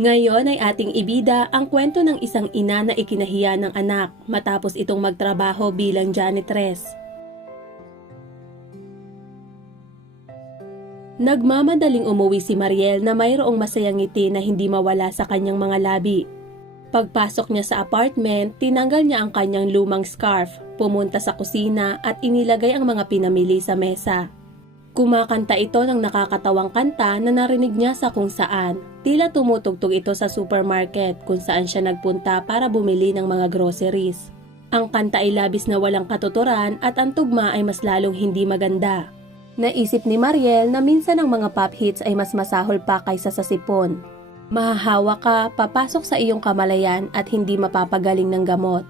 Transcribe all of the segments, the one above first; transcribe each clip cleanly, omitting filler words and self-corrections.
Ngayon ay ating ibida ang kwento ng isang ina na ikinahiya ng anak matapos itong magtrabaho bilang janitress. Nagmamadaling umuwi si Mariel na mayroong masayang ngiti na hindi mawala sa kanyang mga labi. Pagpasok niya sa apartment, tinanggal niya ang kanyang lumang scarf, pumunta sa kusina at inilagay ang mga pinamili sa mesa. Kumakanta ito ng nakakatawang kanta na narinig niya sa kung saan. Tila tumutugtog ito sa supermarket kung saan siya nagpunta para bumili ng mga groceries. Ang kanta ay labis na walang katuturan at ang tugma ay mas lalong hindi maganda. Naisip ni Mariel na minsan ang mga pop hits ay mas masahol pa kaysa sa sipon. Mahahawa ka, papasok sa iyong kamalayan at hindi mapapagaling ng gamot.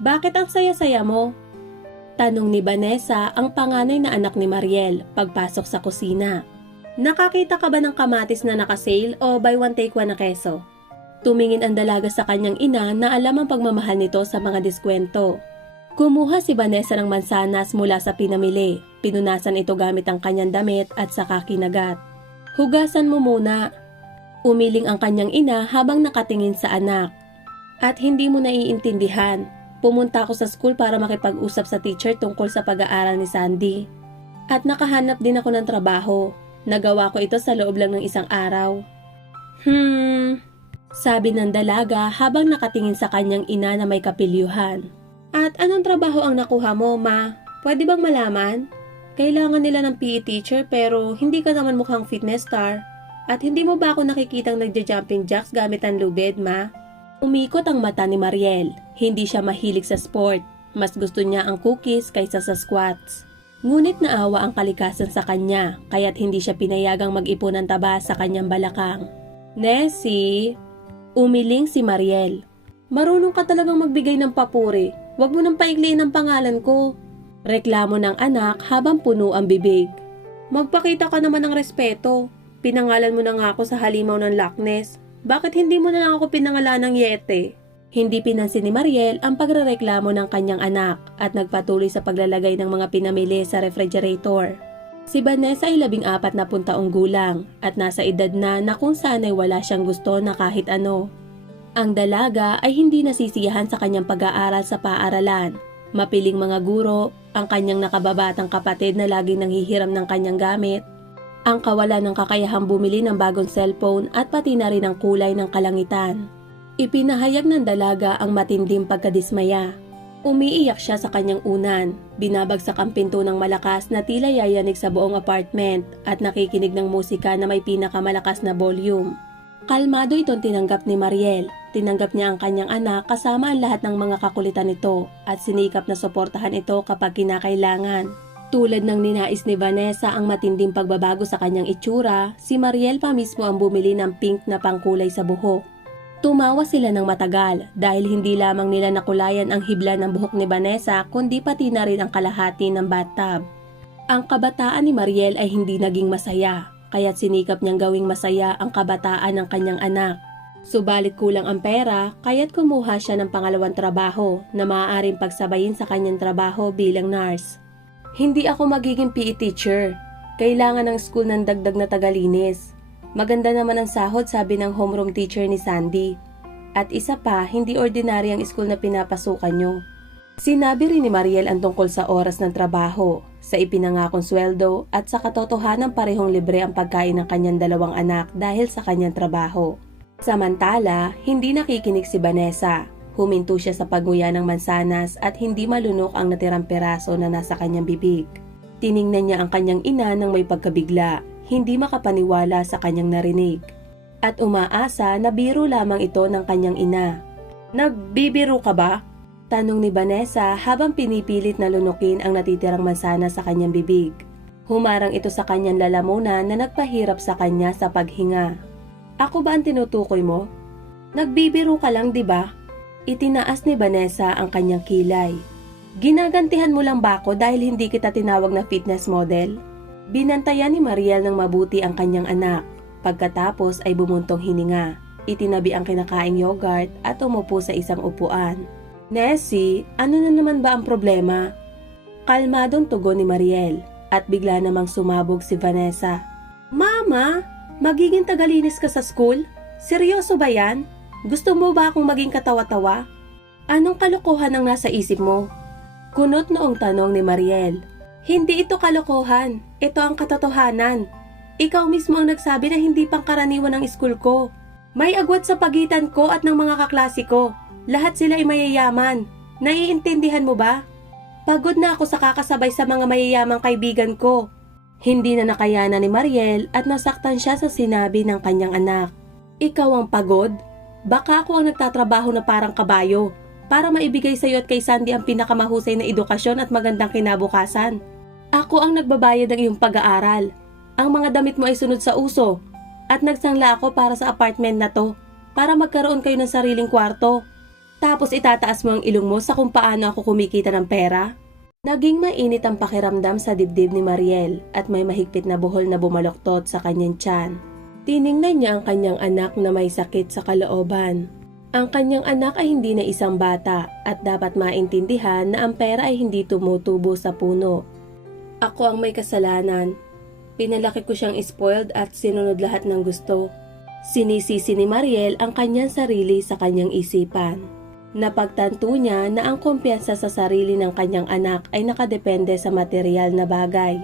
Bakit ang saya-saya mo? Tanong ni Vanessa, ang panganay na anak ni Mariel, pagpasok sa kusina. Nakakita ka ba ng kamatis na nakasale o buy one take one na keso? Tumingin ang dalaga sa kanyang ina na alam ang pagmamahal nito sa mga diskwento. Kumuha si Vanessa ng mansanas mula sa pinamili. Pinunasan ito gamit ang kanyang damit at saka kinagat. Hugasan mo muna. Umiling ang kanyang ina habang nakatingin sa anak. At hindi mo naiintindihan. Pumunta ako sa school para makipag-usap sa teacher tungkol sa pag-aaral ni Sandy. At nakahanap din ako ng trabaho. Nagawa ko ito sa loob lang ng isang araw. Sabi ng dalaga habang nakatingin sa kanyang ina na may kapilyuhan. At anong trabaho ang nakuha mo, ma? Pwede bang malaman? Kailangan nila ng PE teacher pero hindi ka naman mukhang fitness star. At hindi mo ba ako nakikitang nagja-jumping jacks gamit ang lubid, ma? Umikot ang mata ni Mariel. Hindi siya mahilig sa sport. Mas gusto niya ang cookies kaysa sa squats. Ngunit naawa ang kalikasan sa kanya, kaya't hindi siya pinayagang mag-ipon ng taba sa kanyang balakang. Nessie! Umiling si Mariel. Marunong ka talagang magbigay ng papuri. Huwag mo nang paikliin ang pangalan ko. Reklamo ng anak habang puno ang bibig. Magpakita ka naman ng respeto. Pinangalan mo na nga ako sa halimaw ng Loch Ness. Bakit hindi mo na lang ako pinangalan ng Yete? Hindi pinansin ni Mariel ang pagrereklamo ng kanyang anak at nagpatuloy sa paglalagay ng mga pinamili sa refrigerator. Si Vanessa ay 14 na taong gulang at nasa edad na kung saan ay wala siyang gusto na kahit ano. Ang dalaga ay hindi nasisiyahan sa kanyang pag-aaral sa paaralan. Mapiling mga guro, ang kanyang nakababatang kapatid na laging nanghihiram ng kanyang gamit, ang kawalan ng kakayahang bumili ng bagong cellphone at pati na rin ang kulay ng kalangitan. Ipinahayag ng dalaga ang matinding pagkadismaya. Umiiyak siya sa kanyang unan, binabagsak ang pinto ng malakas na tila yayanig sa buong apartment at nakikinig ng musika na may pinakamalakas na volume. Kalmado itong tinanggap ni Mariel. Tinanggap niya ang kanyang anak kasama ang lahat ng mga kakulitan nito at sinikap na suportahan ito kapag kinakailangan. Tulad ng ninais ni Vanessa ang matinding pagbabago sa kanyang itsura, si Mariel pa mismo ang bumili ng pink na pangkulay sa buhok. Tumawa sila ng matagal dahil hindi lamang nila nakulayan ang hibla ng buhok ni Vanessa kundi pati na rin ang kalahati ng bathtub. Ang kabataan ni Mariel ay hindi naging masaya, kaya't sinikap niyang gawing masaya ang kabataan ng kanyang anak. Subalit kulang ang pera, kaya't kumuha siya ng pangalawang trabaho na maaaring pagsabayin sa kanyang trabaho bilang nurse. Hindi ako magiging PE teacher. Kailangan ng school ng dagdag na tagalinis. Maganda naman ang sahod, sabi ng homeroom teacher ni Sandy. At isa pa, hindi ordinary ang school na pinapasukan nyo. Sinabi rin ni Mariel ang tungkol sa oras ng trabaho, sa ipinangakong sweldo at sa katotohanan parehong libre ang pagkain ng kanyang dalawang anak dahil sa kanyang trabaho. Samantala, hindi nakikinig si Vanessa. Huminto siya sa paguya ng mansanas at hindi malunok ang natirang peraso na nasa kanyang bibig. Tiningnan niya ang kanyang ina nang may pagkabigla, hindi makapaniwala sa kanyang narinig. At umaasa na biro lamang ito ng kanyang ina. Nagbibiro ka ba? Tanong ni Vanessa habang pinipilit na lunukin ang natitirang mansanas sa kanyang bibig. Humarang ito sa kanyang lalamunan na nagpahirap sa kanya sa paghinga. Ako ba ang tinutukoy mo? Nagbibiro ka lang, di ba? Itinaas ni Vanessa ang kanyang kilay. Ginagantihan mo lang ba ako dahil hindi kita tinawag na fitness model? Binantayan ni Mariel ng mabuti ang kanyang anak. Pagkatapos ay bumuntong hininga. Itinabi ang kinakaing yogurt at umupo sa isang upuan. Nessie, ano na naman ba ang problema? Kalmadong tugon ni Mariel at bigla namang sumabog si Vanessa. Mama, magiging tagalinis ka sa school? Seryoso ba yan? Gusto mo ba akong maging katawa-tawa? Anong kalokohan ang nasa isip mo? Kunot noong tanong ni Mariel. Hindi ito kalokohan, ito ang katotohanan. Ikaw mismo ang nagsabi na hindi pangkaraniwan ang school ko. May agwat sa pagitan ko at ng mga kaklase ko. Lahat sila ay mayayaman. Naiintindihan mo ba? Pagod na ako sa kakasabay sa mga mayayamang kaibigan ko. Hindi na nakayanan ni Mariel at nasaktan siya sa sinabi ng kanyang anak. Ikaw ang pagod? Baka ako ang nagtatrabaho na parang kabayo para maibigay sa iyo at kay Sandy ang pinakamahusay na edukasyon at magandang kinabukasan. Ako ang nagbabayad ng iyong pag-aaral. Ang mga damit mo ay sunod sa uso at nagsangla ako para sa apartment na to para magkaroon kayo ng sariling kwarto. Tapos itataas mo ang ilong mo sa kung paano ako kumikita ng pera? Naging mainit ang pakiramdam sa dibdib ni Mariel at may mahigpit na buhol na bumaloktot sa kanyang tiyan. Tiningnan niya ang kanyang anak na may sakit sa kalooban. Ang kanyang anak ay hindi na isang bata at dapat maintindihan na ang pera ay hindi tumutubo sa puno. Ako ang may kasalanan. Pinalaki ko siyang spoiled at sinunod lahat ng gusto. Sinisisi ni Mariel ang kanyang sarili sa kanyang isipan. Napagtanto niya na ang kumpiyansa sa sarili ng kanyang anak ay nakadepende sa material na bagay.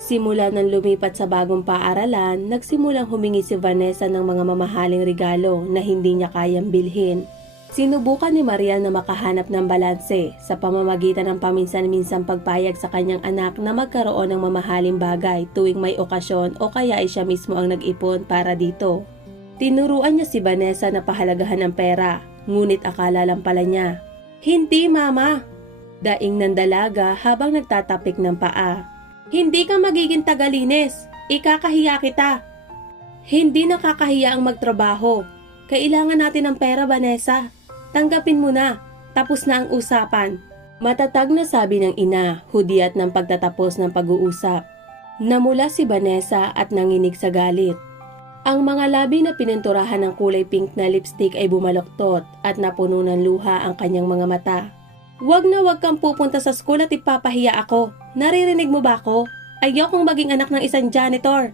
Simula nang lumipat sa bagong paaralan, nagsimulang humingi si Vanessa ng mga mamahaling regalo na hindi niya kayang bilhin. Sinubukan ni Mariel na makahanap ng balanse sa pamamagitan ng paminsan-minsang pagpayag sa kanyang anak na magkaroon ng mamahaling bagay tuwing may okasyon o kaya ay siya mismo ang nag-ipon para dito. Tinuruan niya si Vanessa na pahalagahan ng pera, ngunit akala lang pala niya. Hindi, Mama! Daing ng dalaga habang nagtatapik ng paa. Hindi ka magiging tagalinis. Ikakahiya kita. Hindi nakakahiya ang magtrabaho. Kailangan natin ng pera, Vanessa. Tanggapin mo na. Tapos na ang usapan. Matatag na sabi ng ina, hudyat ng pagtatapos ng pag-uusap. Namula si Vanessa at nanginig sa galit. Ang mga labi na pininturahan ng kulay pink na lipstick ay bumaloktot at napuno ng luha ang kanyang mga mata. Wag na wag kang pupunta sa school at ipapahiya ako. Naririnig mo ba ako? Ayokong maging anak ng isang janitor.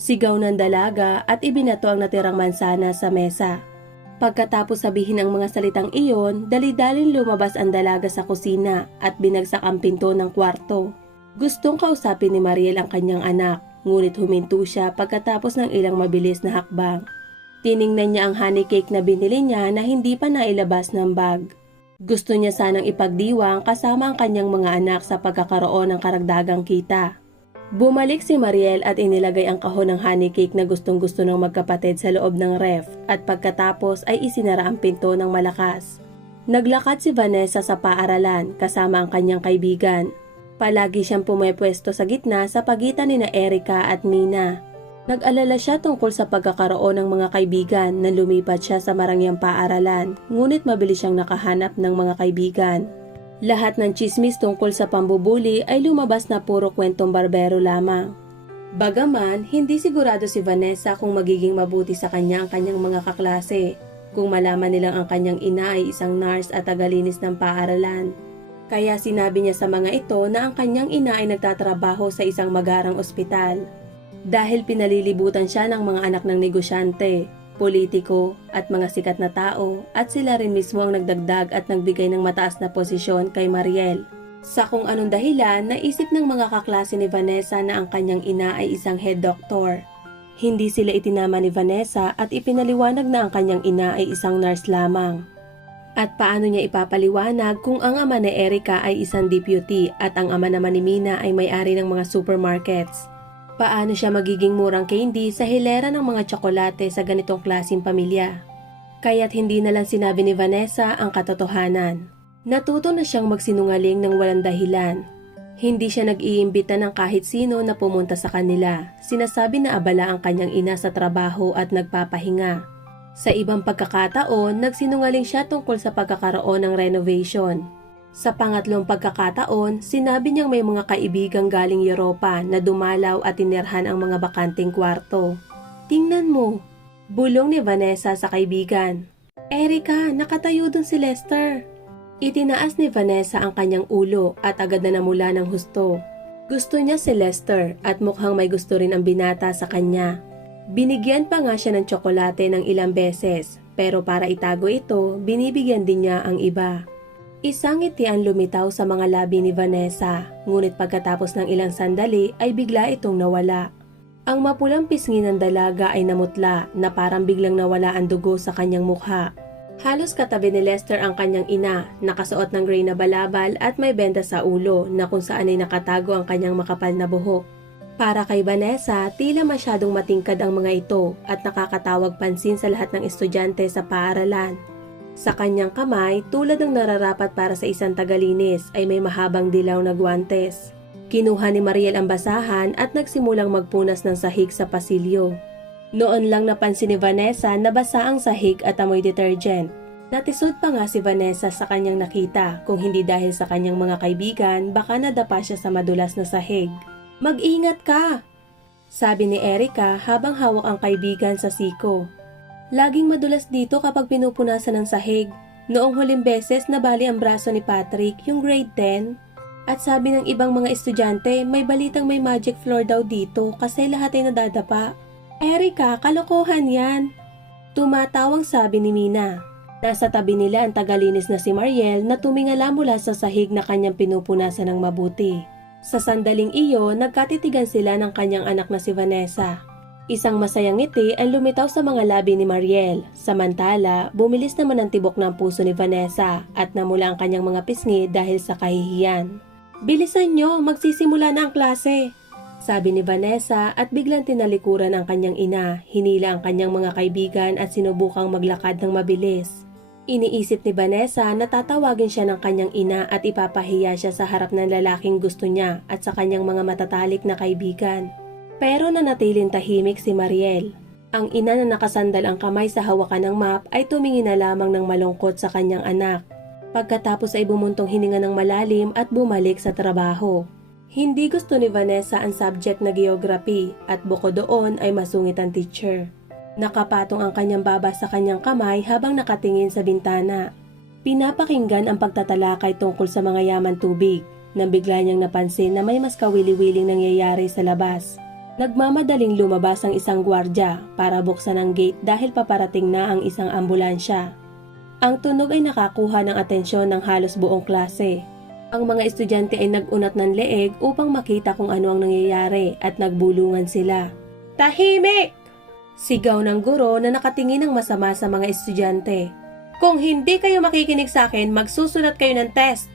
Sigaw ng dalaga at ibinato ang natirang mansana sa mesa. Pagkatapos sabihin ang mga salitang iyon, dali-dalin lumabas ang dalaga sa kusina at binagsak ang pinto ng kwarto. Gustong kausapin ni Mariel ang kanyang anak, ngunit huminto siya pagkatapos ng ilang mabilis na hakbang. Tiningnan niya ang honey cake na binili niya na hindi pa nailabas ng bag. Gusto niya sanang ipagdiwang kasama ang kanyang mga anak sa pagkakaroon ng karagdagang kita. Bumalik si Mariel at inilagay ang kahon ng honey cake na gustong-gusto ng magkapatid sa loob ng ref at pagkatapos ay isinara ang pinto ng malakas. Naglakad si Vanessa sa paaralan kasama ang kanyang kaibigan. Palagi siyang pumepwesto sa gitna sa pagitan ni Erica at Mina. Nag-alala siya tungkol sa pagkakaroon ng mga kaibigan na lumipat siya sa marangyang paaralan, ngunit mabilis siyang nakahanap ng mga kaibigan. Lahat ng chismis tungkol sa pambubuli ay lumabas na puro kwentong barbero lamang. Bagaman, hindi sigurado si Vanessa kung magiging mabuti sa kanya ang kanyang mga kaklase, kung malaman nilang ang kanyang ina ay isang nurse at tagalinis ng paaralan. Kaya sinabi niya sa mga ito na ang kanyang ina ay nagtatrabaho sa isang magarang ospital. Dahil pinalilibutan siya ng mga anak ng negosyante, politiko at mga sikat na tao at sila rin mismo ang nagdagdag at nagbigay ng mataas na posisyon kay Mariel. Sa kung anong dahilan, naisip ng mga kaklase ni Vanessa na ang kanyang ina ay isang head doctor. Hindi sila itinama ni Vanessa at ipinaliwanag na ang kanyang ina ay isang nurse lamang. At paano niya ipapaliwanag kung ang ama ni Erica ay isang deputy at ang ama naman ni Mina ay may-ari ng mga supermarkets? Paano siya magiging murang candy sa hilera ng mga tsokolate sa ganitong klaseng pamilya? Kaya't hindi na lang sinabi ni Vanessa ang katotohanan. Natuto na siyang magsinungaling ng walang dahilan. Hindi siya nag-iimbita ng kahit sino na pumunta sa kanila. Sinasabi na abala ang kanyang ina sa trabaho at nagpapahinga. Sa ibang pagkakataon, nagsinungaling siya tungkol sa pagkakaroon ng renovation. Sa pangatlong pagkakataon, sinabi niyang may mga kaibigang galing Europa na dumalaw at tinerhan ang mga bakanting kwarto. Tingnan mo, bulong ni Vanessa sa kaibigan. Erica, nakatayo dun si Lester. Itinaas ni Vanessa ang kanyang ulo at agad na namula ng husto. Gusto niya si Lester at mukhang may gusto rin ang binata sa kanya. Binigyan pa nga siya ng tsokolate ng ilang beses, pero para itago ito, binibigyan din niya ang iba. Isang ngiti ang lumitaw sa mga labi ni Vanessa, ngunit pagkatapos ng ilang sandali ay bigla itong nawala. Ang mapulang pisngi ng dalaga ay namutla na parang biglang nawala ang dugo sa kanyang mukha. Halos katabi ni Lester ang kanyang ina, nakasuot ng gray na balabal at may benda sa ulo na kung saan ay nakatago ang kanyang makapal na buhok. Para kay Vanessa, tila masyadong matingkad ang mga ito at nakakatawag pansin sa lahat ng estudyante sa paaralan. Sa kanyang kamay, tulad ng nararapat para sa isang tagalinis, ay may mahabang dilaw na guwantes. Kinuha ni Mariel ang basahan at nagsimulang magpunas ng sahig sa pasilyo. Noon lang napansin ni Vanessa na basa ang sahig at amoy detergent. Natisod pa nga si Vanessa sa kanyang nakita, kung hindi dahil sa kanyang mga kaibigan, baka nadapa siya sa madulas na sahig. "Mag-ingat ka!" sabi ni Erica habang hawak ang kaibigan sa siko. "Laging madulas dito kapag pinupunasan ng sahig. Noong huling beses nabali ang braso ni Patrick, yung grade 10. At sabi ng ibang mga estudyante, may balitang may magic floor daw dito kasi lahat ay nadadapa." "Erica, kalokohan yan!" tumatawang sabi ni Mina. Nasa tabi nila ang tagalinis na si Mariel na tumingala mula sa sahig na kanyang pinupunasan ng mabuti. Sa sandaling iyo, nagkatitigan sila ng kanyang anak na si Vanessa. Isang masayang ngiti ang lumitaw sa mga labi ni Mariel. Samantala, bumilis naman ang tibok ng puso ni Vanessa at namula ang kanyang mga pisngi dahil sa kahihiyan. "Bilisan nyo, magsisimula na ang klase," sabi ni Vanessa at biglang tinalikuran ang kanyang ina, hinila ang kanyang mga kaibigan at sinubukang maglakad ng mabilis. Iniisip ni Vanessa na tatawagin siya ng kanyang ina at ipapahiya siya sa harap ng lalaking gusto niya at sa kanyang mga matatalik na kaibigan. Pero nanatiling tahimik si Mariel. Ang ina na nakasandal ang kamay sa hawakan ng map ay tumingin na lamang ng malungkot sa kanyang anak. Pagkatapos ay bumuntong hininga ng malalim at bumalik sa trabaho. Hindi gusto ni Vanessa ang subject na geography at bukod doon ay masungit ang teacher. Nakapatong ang kanyang baba sa kanyang kamay habang nakatingin sa bintana. Pinapakinggan ang pagtatalakay tungkol sa mga yaman tubig nang bigla niyang napansin na may mas kawili-wiling nangyayari sa labas. Nagmamadaling lumabas ang isang gwardya para buksan ang gate dahil paparating na ang isang ambulansya. Ang tunog ay nakakuha ng atensyon ng halos buong klase. Ang mga estudyante ay nag-unat ng leeg upang makita kung ano ang nangyayari at nagbulungan sila. "Tahimik!" sigaw ng guro na nakatingin ng masama sa mga estudyante. "Kung hindi kayo makikinig sa akin, magsusulat kayo ng test."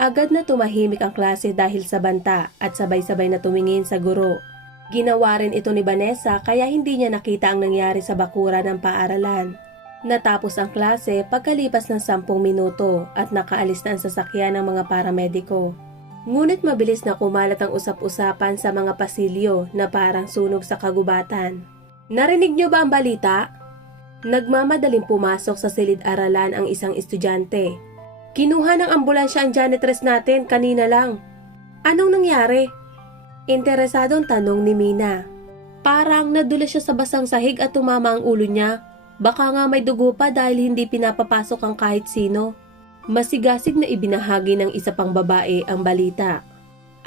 Agad na tumahimik ang klase dahil sa banta at sabay-sabay na tumingin sa guro. Ginawa rin ito ni Vanessa kaya hindi niya nakita ang nangyari sa bakuran ng paaralan. Natapos ang klase pagkalipas ng 10 minuto at nakaalis na ang sasakyan ng mga paramediko. Ngunit mabilis na kumalat ang usap-usapan sa mga pasilyo na parang sunog sa kagubatan. "Narinig niyo ba ang balita?" Nagmamadaling pumasok sa silid-aralan ang isang estudyante. "Kinuha ng ambulansya ang janitress natin kanina lang." "Anong nangyari?" Interesadong tanong ni Mina. "Parang nadulas siya sa basang sahig at tumama ang ulo niya. Baka nga may dugo pa dahil hindi pinapapasok ang kahit sino." Masigasig na ibinahagi ng isa pang babae ang balita.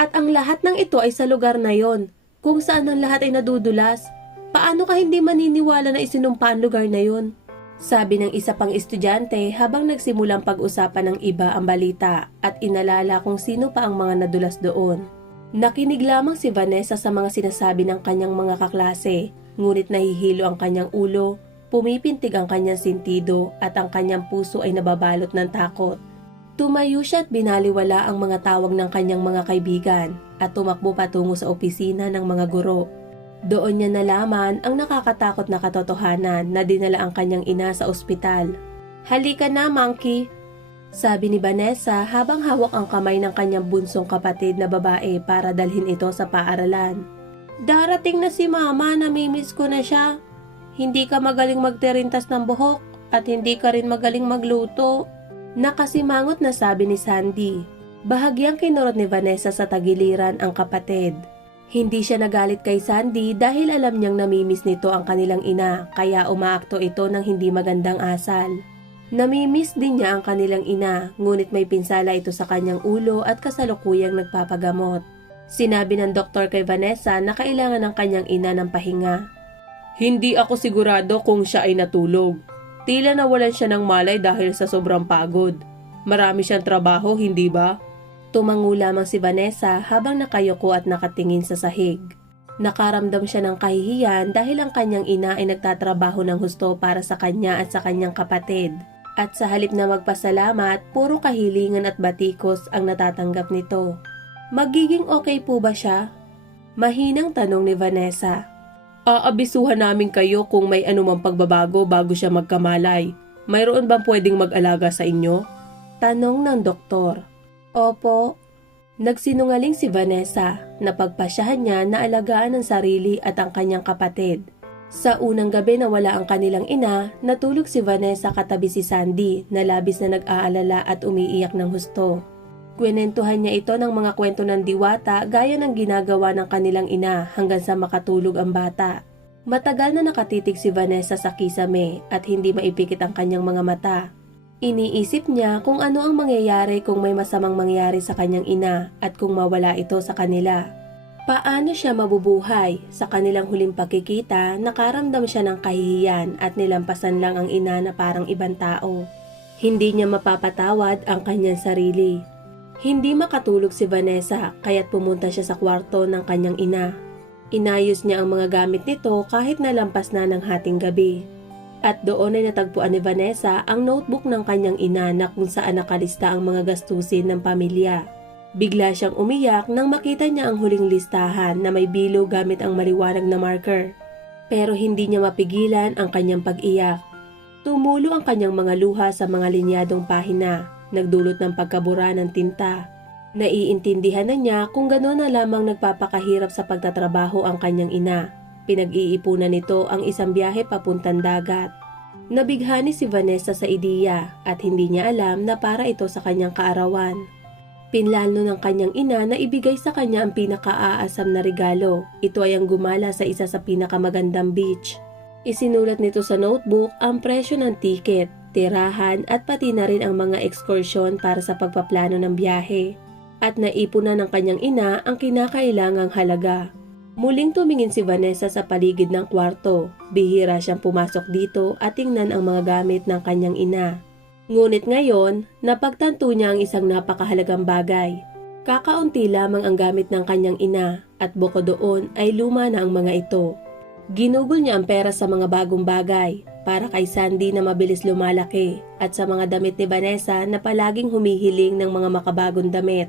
"At ang lahat ng ito ay sa lugar na yon, kung saan ang lahat ay nadudulas. Paano ka hindi maniniwala na isinumpa ang lugar na yon?" sabi ng isa pang estudyante habang nagsimulang pag-usapan ng iba ang balita at inalala kung sino pa ang mga nadulas doon. Nakinig lamang si Vanessa sa mga sinasabi ng kanyang mga kaklase, ngunit nahihilo ang kanyang ulo, pumipintig ang kanyang sentido at ang kanyang puso ay nababalot ng takot. Tumayo siya at binaliwala ang mga tawag ng kanyang mga kaibigan at tumakbo patungo sa opisina ng mga guro. Doon niya nalaman ang nakakatakot na katotohanan na dinala ang kanyang ina sa ospital. "Halika na, Monkey," sabi ni Vanessa habang hawak ang kamay ng kanyang bunsong kapatid na babae para dalhin ito sa paaralan. "Darating na si Mama, namimiss ko na siya. Hindi ka magaling magtirintas ng buhok at hindi ka rin magaling magluto." Nakasimangot na sabi ni Sandy. Bahagyang kinurot ni Vanessa sa tagiliran ang kapatid. Hindi siya nagalit kay Sandy dahil alam niyang namimiss nito ang kanilang ina kaya umaakto ito ng hindi magandang asal. Namimiss din niya ang kanilang ina ngunit may pinsala ito sa kanyang ulo at kasalukuyang nagpapagamot. Sinabi ng doktor kay Vanessa na kailangan ng kanyang ina ng pahinga. Hindi ako sigurado kung siya ay natulog. Tila nawalan siya ng malay dahil sa sobrang pagod. Marami siyang trabaho, hindi ba? Tumango lamang si Vanessa habang nakayuko at nakatingin sa sahig. Nakaramdam siya ng kahihiyan dahil ang kanyang ina ay nagtatrabaho ng husto para sa kanya at sa kanyang kapatid. At sa halip na magpasalamat, puro kahilingan at batikos ang natatanggap nito. Magiging okay po ba siya? Mahinang tanong ni Vanessa. Aabisuhan namin kayo kung may anumang pagbabago bago siya magkamalay. Mayroon bang pwedeng mag-alaga sa inyo? Tanong ng doktor. Opo. Nagsinungaling si Vanessa na pagpasyahan niya na alagaan ang sarili at ang kanyang kapatid. Sa unang gabi na wala ang kanilang ina, natulog si Vanessa katabi si Sandy na labis na nag-aalala at umiiyak ng husto. Kwenentuhan niya ito ng mga kwento ng diwata gaya ng ginagawa ng kanilang ina hanggang sa makatulog ang bata. Matagal na nakatitig si Vanessa sa kisame at hindi maipikit ang kanyang mga mata. Iniisip niya kung ano ang mangyayari kung may masamang mangyari sa kanyang ina at kung mawala ito sa kanila. Paano siya mabubuhay? Sa kanilang huling pagkikita, nakaramdam siya ng kahihiyan at nilampasan lang ang ina na parang ibang tao. Hindi niya mapapatawad ang kanyang sarili. Hindi makatulog si Vanessa kaya't pumunta siya sa kwarto ng kanyang ina. Inayos niya ang mga gamit nito kahit nalampas na ng hating gabi. At doon ay natagpuan ni Vanessa ang notebook ng kanyang ina na kung saan nakalista ang mga gastusin ng pamilya. Bigla siyang umiyak nang makita niya ang huling listahan na may bilog gamit ang maliwanag na marker. Pero hindi niya mapigilan ang kanyang pag-iyak. Tumulo ang kanyang mga luha sa mga linyadong pahina, nagdulot ng pagkabura ng tinta. Naiintindihan na niya kung gano'n na lamang nagpapakahirap sa pagtatrabaho ang kanyang ina. Pinag-iipunan nito ang isang biyahe papuntang dagat. Nabighani si Vanessa sa ideya at hindi niya alam na para ito sa kanyang kaarawan. Pinlano ng kanyang ina na ibigay sa kanya ang pinakaaasam na regalo. Ito ay ang gumala sa isa sa pinakamagandang beach. Isinulat nito sa notebook ang presyo ng tiket, tirahan at pati na rin ang mga ekskursyon para sa pagpaplano ng biyahe. At naipunan ng kanyang ina ang kinakailangang halaga. Muling tumingin si Vanessa sa paligid ng kwarto. Bihira siyang pumasok dito at tingnan ang mga gamit ng kanyang ina. Ngunit ngayon, napagtanto niya ang isang napakahalagang bagay. Kakaunti lamang ang gamit ng kanyang ina at bukod doon ay luma na ang mga ito. Ginugol niya ang pera sa mga bagong bagay para kay Sandy na mabilis lumalaki at sa mga damit ni Vanessa na palaging humihiling ng mga makabagong damit.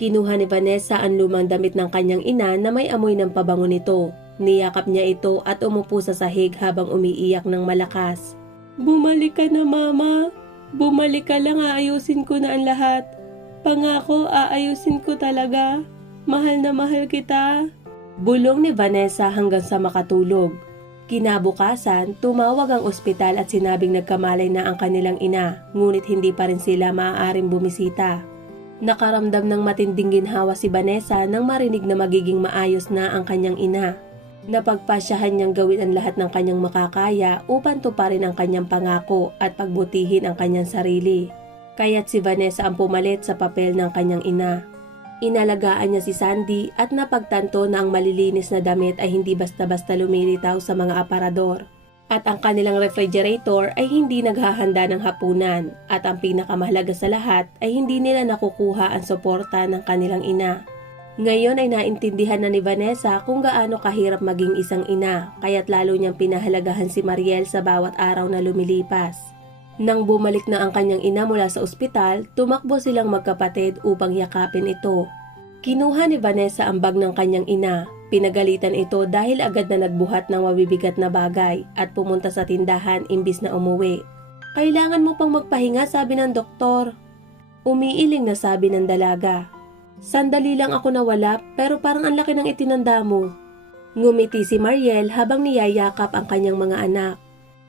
Kinuha ni Vanessa ang lumang damit ng kanyang ina na may amoy ng pabango nito. Niyakap niya ito at umupo sa sahig habang umiiyak ng malakas. Bumalik ka na, Mama. Bumalik ka lang, aayusin ko na ang lahat. Pangako, aayusin ko talaga. Mahal na mahal kita. Bulong ni Vanessa hanggang sa makatulog. Kinabukasan, tumawag ang ospital at sinabing nagkamalay na ang kanilang ina, ngunit hindi pa rin sila maaaring bumisita. Nakaramdam ng matinding ginhawa si Vanessa nang marinig na magiging maayos na ang kanyang ina. Napagpasyahan niyang gawin ang lahat ng kanyang makakaya upang tuparin ang kanyang pangako at pagbutihin ang kanyang sarili. Kaya't si Vanessa ang pumalit sa papel ng kanyang ina. Inalagaan niya si Sandy at napagtanto na ang malilinis na damit ay hindi basta-basta lumilitaw sa mga aparador. At ang kanilang refrigerator ay hindi naghahanda ng hapunan at ang pinakamahalaga sa lahat ay hindi nila nakukuha ang suporta ng kanilang ina. Ngayon ay naintindihan na ni Vanessa kung gaano kahirap maging isang ina kaya't lalo niyang pinahalagahan si Mariel sa bawat araw na lumilipas. Nang bumalik na ang kanyang ina mula sa ospital, tumakbo silang magkapatid upang yakapin ito. Kinuha ni Vanessa ang bag ng kanyang ina. Pinagalitan ito dahil agad na nagbuhat ng mabibigat na bagay at pumunta sa tindahan imbis na umuwi. Kailangan mo pang magpahinga, sabi ng doktor. Umiiling na sabi ng dalaga. Sandali lang ako nawala pero parang ang laki ng itinanda mo. Ngumiti si Mariel habang niyayakap ang kanyang mga anak.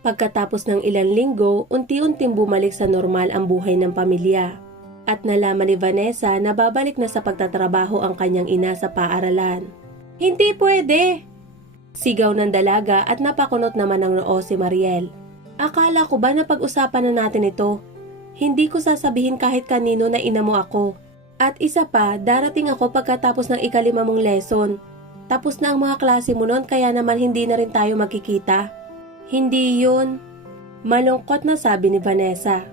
Pagkatapos ng ilang linggo, unti-unting bumalik sa normal ang buhay ng pamilya. At nalaman ni Vanessa na babalik na sa pagtatrabaho ang kanyang ina sa paaralan. Hindi pwede! Sigaw ng dalaga at napakunot naman ng noo si Mariel. Akala ko ba na pag-usapan na natin ito? Hindi ko sasabihin kahit kanino na ina mo ako. At isa pa, darating ako pagkatapos ng 5 mong lesson. Tapos na ang mga klase mo noon kaya naman hindi na rin tayo magkikita. Hindi yun. Malungkot na sabi ni Vanessa.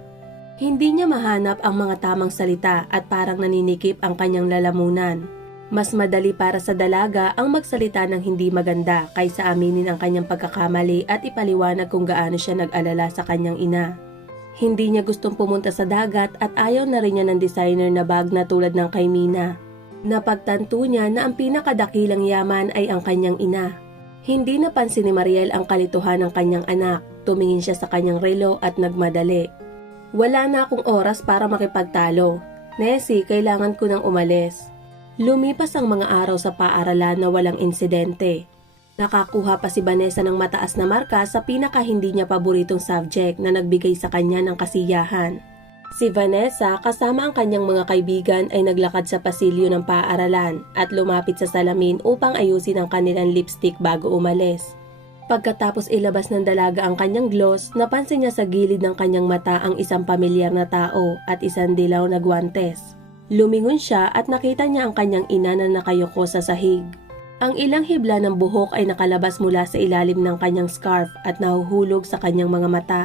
Hindi niya mahanap ang mga tamang salita at parang naninikip ang kanyang lalamunan. Mas madali para sa dalaga ang magsalita ng hindi maganda kaysa aminin ang kanyang pagkakamali at ipaliwanag kung gaano siya nag-alala sa kanyang ina. Hindi niya gustong pumunta sa dagat at ayaw na rin niya ng designer na bag na tulad ng kay Mina. Napagtanto niya na ang pinakadakilang yaman ay ang kanyang ina. Hindi napansin ni Mariel ang kalituhan ng kanyang anak. Tumingin siya sa kanyang relo at nagmadali. Wala na akong oras para makipagtalo. Nessie, kailangan ko nang umalis. Lumipas ang mga araw sa paaralan na walang insidente. Nakakuha pa si Vanessa ng mataas na marka sa pinaka hindi niya paboritong subject na nagbigay sa kanya ng kasiyahan. Si Vanessa kasama ang kanyang mga kaibigan ay naglakad sa pasilyo ng paaralan at lumapit sa salamin upang ayusin ang kanilang lipstick bago umalis. Pagkatapos ilabas ng dalaga ang kanyang gloss, napansin niya sa gilid ng kanyang mata ang isang pamilyar na tao at isang dilaw na guwantes. Lumingon siya at nakita niya ang kanyang ina na nakayuko sa sahig. Ang ilang hibla ng buhok ay nakalabas mula sa ilalim ng kanyang scarf at nahuhulog sa kanyang mga mata.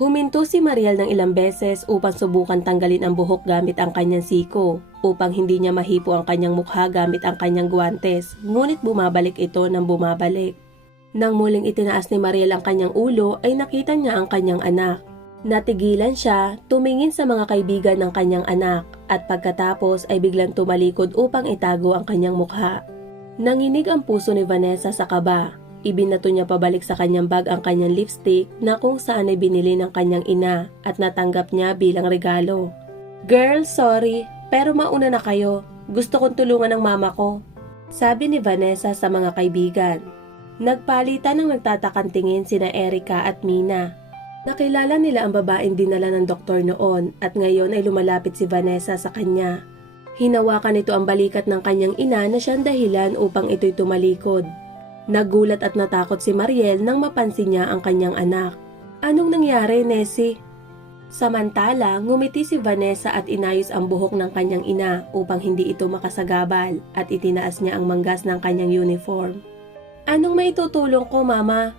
Huminto si Mariel ng ilang beses upang subukan tanggalin ang buhok gamit ang kanyang siko upang hindi niya mahipo ang kanyang mukha gamit ang kanyang guwantes, ngunit bumabalik ito ng bumabalik. Nang muling itinaas ni Mariel ang kanyang ulo ay nakita niya ang kanyang anak. Natigilan siya, tumingin sa mga kaibigan ng kanyang anak at pagkatapos ay biglang tumalikod upang itago ang kanyang mukha. Nanginig ang puso ni Vanessa sa kaba. Ibinato niya pabalik sa kanyang bag ang kanyang lipstick na kung saan ay binili ng kanyang ina at natanggap niya bilang regalo. "Girl, sorry, pero mauna na kayo. Gusto kong tulungan ng mama ko," sabi ni Vanessa sa mga kaibigan. Nagpalitan ng nagtatakang tingin sina Erica at Mina. Nakilala nila ang babaeng dinala ng doktor noon at ngayon ay lumalapit si Vanessa sa kanya. Hinawakan nito ang balikat ng kanyang ina na siyang dahilan upang ito'y tumalikod. Nagulat at natakot si Mariel nang mapansin niya ang kanyang anak. "Anong nangyari, Nessie?" Samantala, ngumiti si Vanessa at inayos ang buhok ng kanyang ina upang hindi ito makasagabal at itinaas niya ang manggas ng kanyang uniform. "Anong maitutulong ko, Mama?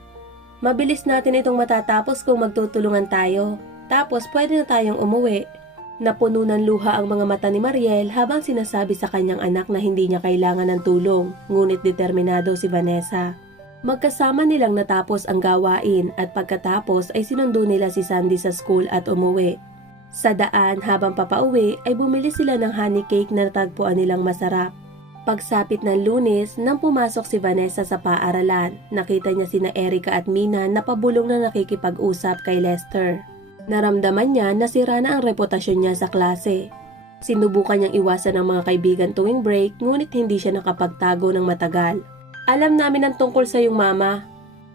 Mabilis natin itong matatapos kung magtutulungan tayo. Tapos pwede na tayong umuwi." Napuno ng luha ang mga mata ni Mariel habang sinasabi sa kanyang anak na hindi niya kailangan ng tulong, ngunit determinado si Vanessa. Magkasama nilang natapos ang gawain at pagkatapos ay sinundo nila si Sandy sa school at umuwi. Sa daan habang papauwi ay bumili sila ng honey cake na natagpuan nilang masarap. Pagsapit ng Lunes, nang pumasok si Vanessa sa paaralan, nakita niya sina Erica at Mina na pabulong na nakikipag-usap kay Lester. Naramdaman niya na sira na ang reputasyon niya sa klase. Sinubukan niyang iwasan ang mga kaibigan tuwing break ngunit hindi siya nakapagtago ng matagal. "Alam namin ang tungkol sa iyong mama,"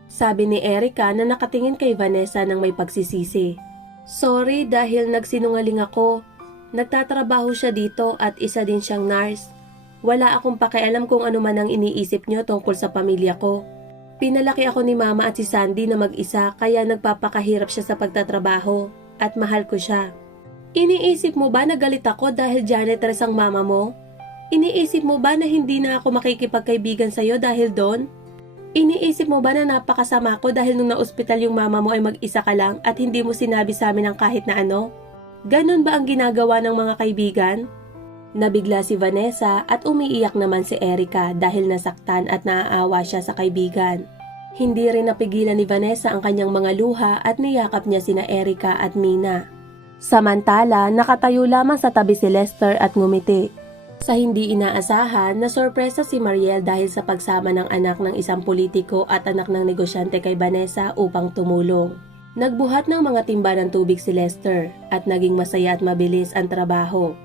sabi ni Erica na nakatingin kay Vanessa ng may pagsisisi. "Sorry dahil nagsinungaling ako. Nagtatrabaho siya dito at isa din siyang nurse. Wala akong pakialam kung ano man ang iniisip niyo tungkol sa pamilya ko. Pinalaki ako ni Mama at si Sandy na mag-isa kaya nagpapakahirap siya sa pagtatrabaho at mahal ko siya. Iniisip mo ba na galit ako dahil janitress ang mama mo? Iniisip mo ba na hindi na ako makikipagkaibigan sa'yo dahil doon? Iniisip mo ba na napakasama ko dahil nung na-ospital yung mama mo ay mag-isa ka lang at hindi mo sinabi sa amin ang kahit na ano? Ganon ba ang ginagawa ng mga kaibigan?" Nabigla si Vanessa at umiiyak naman si Erica dahil nasaktan at naaawa siya sa kaibigan. Hindi rin napigilan ni Vanessa ang kanyang mga luha at niyakap niya sina Erica at Mina. Samantala, nakatayo lamang sa tabi si Lester at ngumiti. Sa hindi inaasahan, nasorpresa si Mariel dahil sa pagsama ng anak ng isang politiko at anak ng negosyante kay Vanessa upang tumulong. Nagbuhat ng mga timba ng tubig si Lester at naging masaya at mabilis ang trabaho.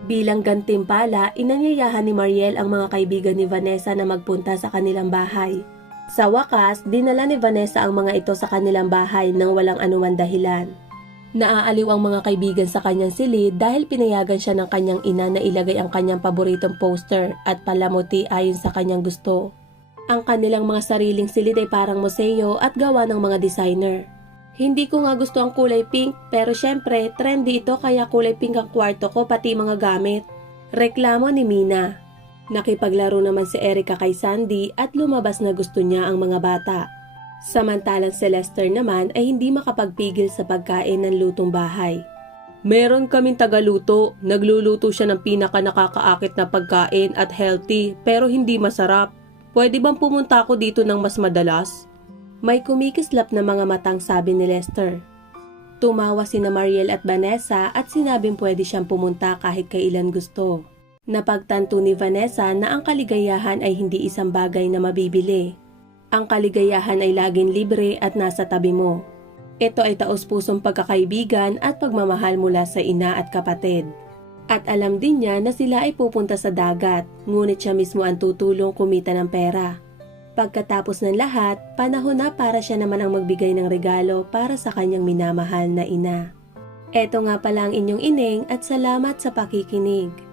Bilang gantimpala, inanyayahan ni Mariel ang mga kaibigan ni Vanessa na magpunta sa kanilang bahay. Sa wakas, dinala ni Vanessa ang mga ito sa kanilang bahay nang walang anuman dahilan. Naaaliw ang mga kaibigan sa kanyang silid dahil pinayagan siya ng kanyang ina na ilagay ang kanyang paboritong poster at palamuti ayon sa kanyang gusto. Ang kanilang mga sariling silid ay parang museo at gawa ng mga designer. "Hindi ko nga gusto ang kulay pink pero syempre trendy ito kaya kulay pink ang kwarto ko pati mga gamit," reklamo ni Mina. Nakipaglaro naman si Erica kay Sandy at lumabas na gusto niya ang mga bata. Samantalang si Lester naman ay hindi makapagpigil sa pagkain ng lutong bahay. Meron kaming tagaluto, nagluluto siya ng pinaka nakakaakit na pagkain at healthy pero hindi masarap. Pwede bang pumunta ako dito ng mas madalas? May kumikislap na mga matang sabi ni Lester. Tumawa sina Mariel at Vanessa at sinabing pwede siyang pumunta kahit kailan gusto. Napagtanto ni Vanessa na ang kaligayahan ay hindi isang bagay na mabibili. Ang kaligayahan ay laging libre at nasa tabi mo. Ito ay taos-pusong pagkakaibigan at pagmamahal mula sa ina at kapatid. At alam din niya na sila ay pupunta sa dagat, ngunit siya mismo ang tutulong kumita ng pera. Pagkatapos ng lahat, panahon na para siya naman ang magbigay ng regalo para sa kanyang minamahal na ina. Ito nga pala ang inyong ineng at salamat sa pakikinig.